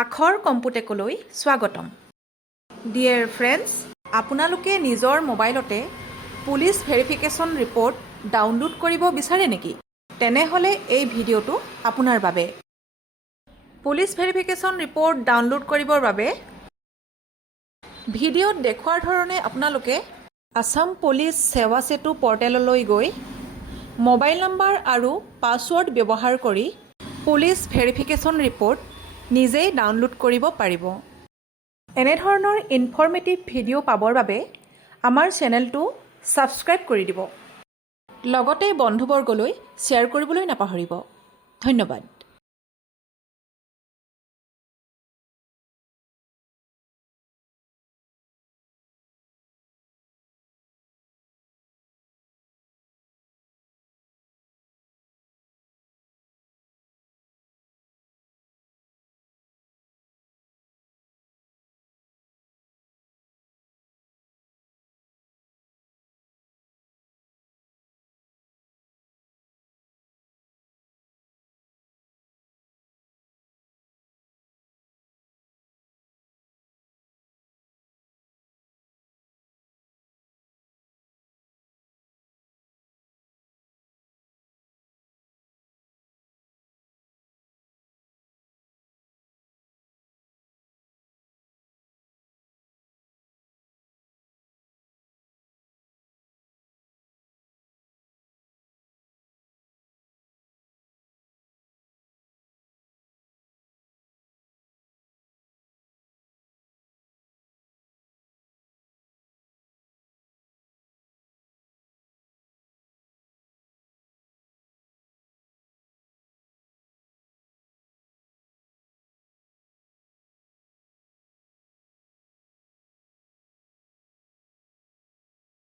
আখৰ কম্পুটেকলৈ স্বাগতম। Dear friends, আপোনালোকে নিজৰ মোবাইলতে পুলিচ ভেৰিফিকেশ্যন ৰিপৰ্ট ডাউনলোড কৰিব বিচাৰে নেকি? তেনেহ'লে এই ভিডিঅ'টো আপোনাৰ বাবে। পুলিচ ভেৰিফিকেশ্যন ৰিপৰ্ট ডাউনলোড কৰিবৰ বাবে ভিডিঅ'ত দেখুওৱাৰ ধৰণে আপোনালোকে আসাম পুলিচ সেৱা সেতু পৰ্টেললৈ গৈ মোবাইল নম্বৰ আৰু পাছৱৰ্ড ব্যৱহাৰ কৰি পুলিচ ভেৰিফিকেশ্যন ৰিপৰ্ট নিজেই ডাউনলোড কৰিব পাৰিব। এনেধৰণৰ ইনফৰ্মেটিভ ভিডিঅ' পাবৰ বাবে আমাৰ চেনেলটো ছাবস্ক্ৰাইব কৰি দিব। লগতে বন্ধুবৰ্গলৈ শ্বেয়াৰ কৰিবলৈ নাপাহৰিব। ধন্যবাদ।